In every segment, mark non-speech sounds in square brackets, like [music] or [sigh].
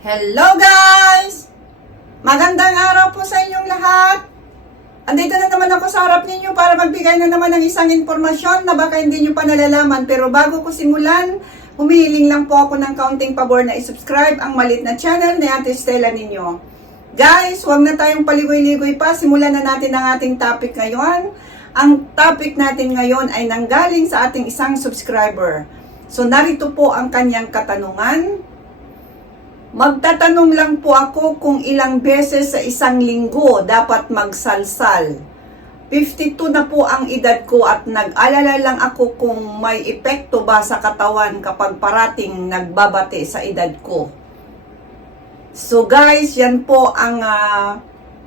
Hello guys! Magandang araw po sa inyong lahat. Andito na naman ako sa harap ninyo para magbigay na naman ng isang impormasyon na baka hindi nyo pa nalalaman. Pero bago ko simulan, humihiling lang po ako ng kaunting pabor na isubscribe ang malit na channel ni Ate Stella ninyo. Guys, huwag na tayong paligoy-ligoy pa. Simulan na natin ang ating topic ngayon. Ang topic natin ngayon ay nanggaling sa ating isang subscriber. So narito po ang kanyang katanungan. Magtatanong lang po ako kung ilang beses sa isang linggo dapat magsalsal. 52 na po ang edad ko at nag-alala lang ako kung may epekto ba sa katawan kapag parating nagbabate sa edad ko. So guys, yan po ang ah,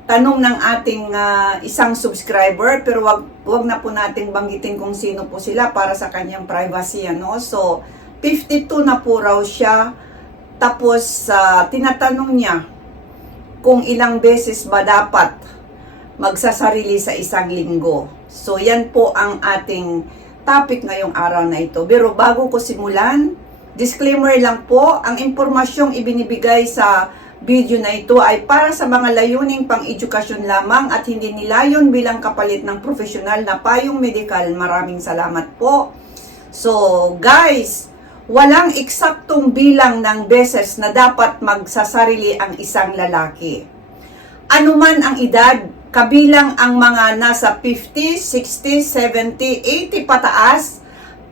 tanong ng ating ah, isang subscriber pero wag wag na po nating banggitin kung sino po sila para sa kanyang privacy ano. So 52 na po raw siya tapos sa tinatanong niya kung ilang beses ba dapat magsasarili sa isang linggo. So yan po ang ating topic ngayong araw na ito. Pero bago ko simulan, disclaimer lang po, ang impormasyong ibinibigay sa video na ito ay para sa mga layuning pang-edukasyon lamang at hindi nilayon bilang kapalit ng profesional na payong medikal. Maraming salamat po. So, guys, walang eksaktong bilang ng beses na dapat magsasarili ang isang lalaki. Anuman ang edad, kabilang ang mga nasa 50, 60, 70, 80 pataas,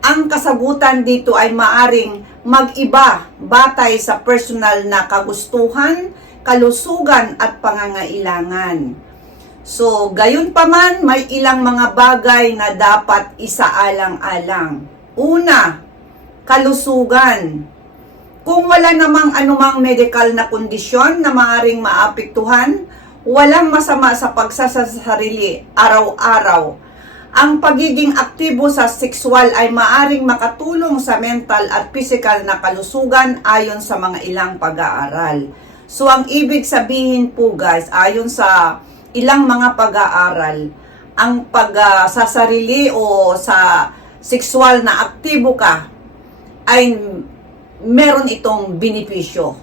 ang kasagutan dito ay maaring mag-iba batay sa personal na kagustuhan, kalusugan at pangangailangan. So, gayon pa man, may ilang mga bagay na dapat isaalang-alang. Una, kalusugan. Kung wala namang anumang medical na kondisyon na maaring maapektuhan, walang masama sa pagsasasarili araw-araw. Ang pagiging aktibo sa sexual ay maaring makatulong sa mental at physical na kalusugan ayon sa mga ilang pag-aaral. So ang ibig sabihin po guys, ayon sa ilang mga pag-aaral, ang pagsasarili o sa sexual na aktibo ka ay meron itong benepisyo.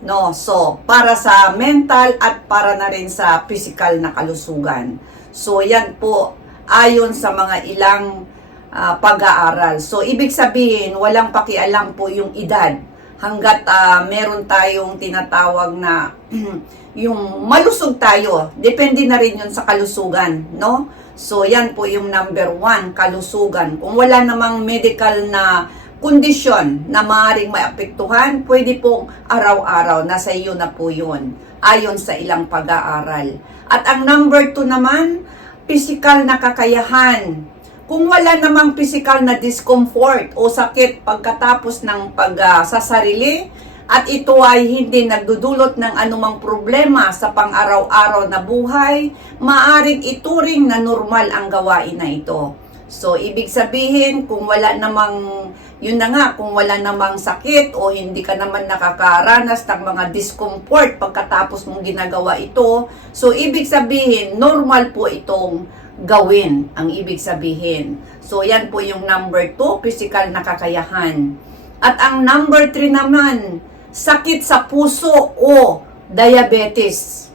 No, so para sa mental at para na rin sa physical na kalusugan. So yan po ayon sa mga ilang ah, pag-aaral. So ibig sabihin walang pakialam po yung edad hangga't ah, meron tayong tinatawag na [clears throat] yung malusog tayo. Depende na rin yun sa kalusugan, no? So yan po yung number one, kalusugan. Kung wala namang medical na kondisyon na maaaring maapektuhan, pwede pong araw-araw, nasa iyo na po yun, ayon sa ilang pag-aaral. At ang number two naman, physical na kakayahan. Kung wala namang physical na discomfort o sakit pagkatapos ng pagsasarili, at ito ay hindi nagdudulot ng anumang problema sa pang-araw-araw na buhay, maaring ituring na normal ang gawain na ito. So, ibig sabihin, kung wala namang, yun na nga, kung wala namang sakit o hindi ka naman nakakaranas ng mga discomfort pagkatapos mong ginagawa ito, so ibig sabihin, normal po itong gawin, ang ibig sabihin. So, yan po yung number 2, physical na kakayahan. At ang number 3 naman, sakit sa puso o diabetes.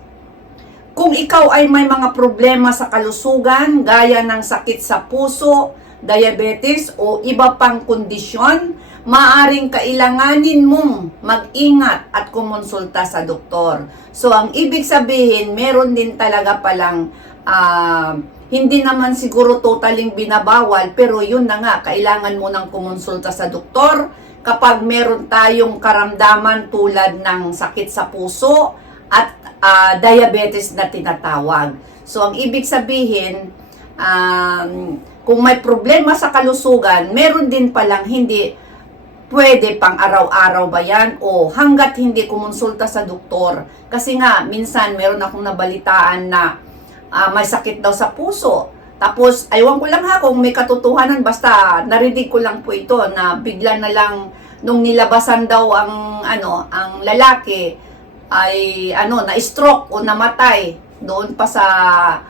Kung ikaw ay may mga problema sa kalusugan, gaya ng sakit sa puso, diabetes o iba pang kondisyon, maaring kailanganin mong mag-ingat at kumonsulta sa doktor. So, ang ibig sabihin, meron din talaga palang ah, hindi naman siguro totaling binabawal, pero yun na nga, kailangan mo nang kumonsulta sa doktor kapag meron tayong karamdaman tulad ng sakit sa puso at ah, diabetes na tinatawag. So, ang ibig sabihin, um, kung may problema sa kalusugan, meron din palang hindi pwede pang araw-araw ba yan o hanggat hindi kumonsulta sa doktor. Kasi nga, minsan meron akong nabalitaan na ah, may sakit daw sa puso. Tapos, aywan ko lang ha kung may katotohanan, basta narinig ko lang po ito na bigla na lang nung nilabasan daw ang ano, ang lalaki ay ano, na-stroke o namatay. Doon pa sa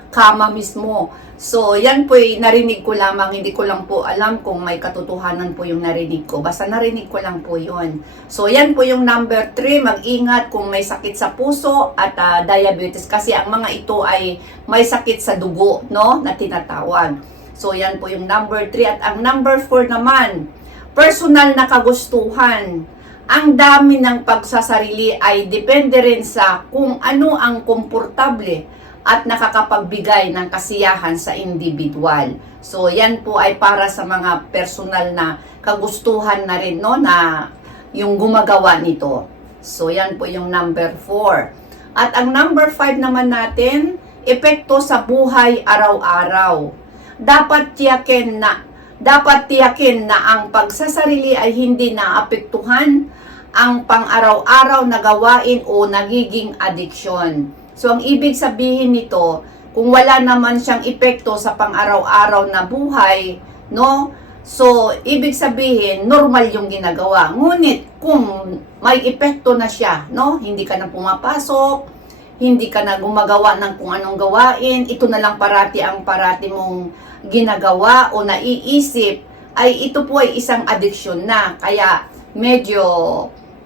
kama mismo. So, yan po narinig ko lamang, hindi ko lang po alam kung may katotohanan po yung narinig ko. Basta narinig ko lang po yun. So, yan po yung number 3, mag-ingat kung may sakit sa puso at ah, diabetes kasi ang mga ito ay may sakit sa dugo, no, na tinatawag. So, yan po yung number 3 at ang number 4 naman, personal na kagustuhan. Ang dami ng pagsasarili ay depende rin sa kung ano ang komportable at nakakapagbigay ng kasiyahan sa individual. So, yan po ay para sa mga personal na kagustuhan na rin, no, na yung gumagawa nito. So, yan po yung number 4. At ang number 5 naman natin, epekto sa buhay araw-araw. Dapat tiyakin na dapat tiyakin na ang pagsasarili ay hindi naapektuhan ang pang-araw-araw na gawain o nagiging addiction. So, ang ibig sabihin nito, kung wala naman siyang epekto sa pang-araw-araw na buhay, no? So, ibig sabihin, normal yung ginagawa. Ngunit, kung may epekto na siya, no? Hindi ka na pumapasok, hindi ka na gumagawa ng kung anong gawain, ito na lang parati ang parati mong ginagawa o naiisip, ay ito po ay isang addiction na. Kaya, medyo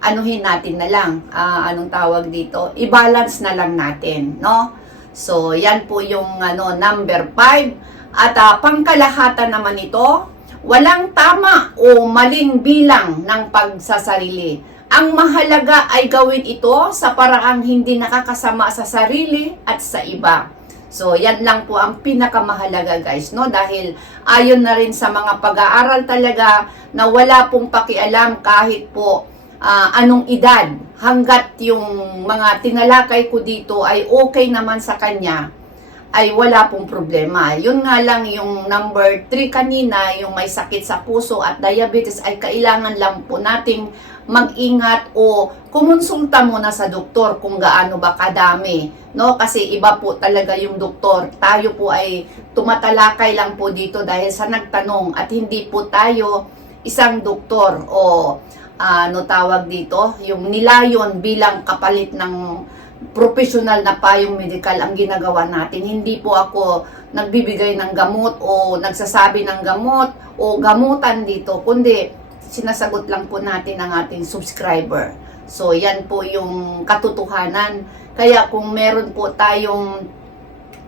anuhin natin na lang, ah, anong tawag dito, i-balance na lang natin, no? So, yan po yung ano, number 5. At ah, pangkalahatan naman ito, walang tama o maling bilang ng pagsasarili. Ang mahalaga ay gawin ito sa paraang hindi nakakasama sa sarili at sa iba. So, yan lang po ang pinakamahalaga guys, no? Dahil ayon na rin sa mga pag-aaral talaga na wala pong pakialam kahit po ah, anong edad hanggat yung mga tinalakay ko dito ay okay naman sa kanya ay wala pong problema. Yun nga lang yung number 3 kanina, yung may sakit sa puso at diabetes ay kailangan lang po nating mag-ingat o kumonsulta muna sa doktor kung gaano ba kadami. No? Kasi iba po talaga yung doktor. Tayo po ay tumatalakay lang po dito dahil sa nagtanong at hindi po tayo isang doktor o ano tawag dito, yung nilayon bilang kapalit ng professional na payong medical ang ginagawa natin. Hindi po ako nagbibigay ng gamot o nagsasabi ng gamot o gamutan dito, kundi sinasagot lang po natin ang ating subscriber. So, yan po yung katotohanan. Kaya kung meron po tayong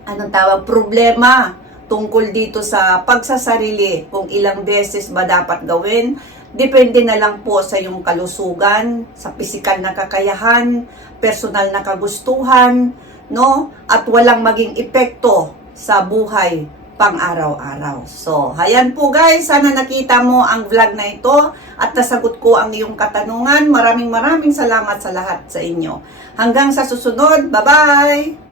anong tawag, problema tungkol dito sa pagsasarili, kung ilang beses ba dapat gawin, depende na lang po sa yung kalusugan, sa pisikal na kakayahan, personal na kagustuhan, no? At walang maging epekto sa buhay pang araw-araw. So, ayan po guys, sana nakita mo ang vlog na ito at nasagot ko ang iyong katanungan. Maraming maraming salamat sa lahat sa inyo. Hanggang sa susunod, bye-bye!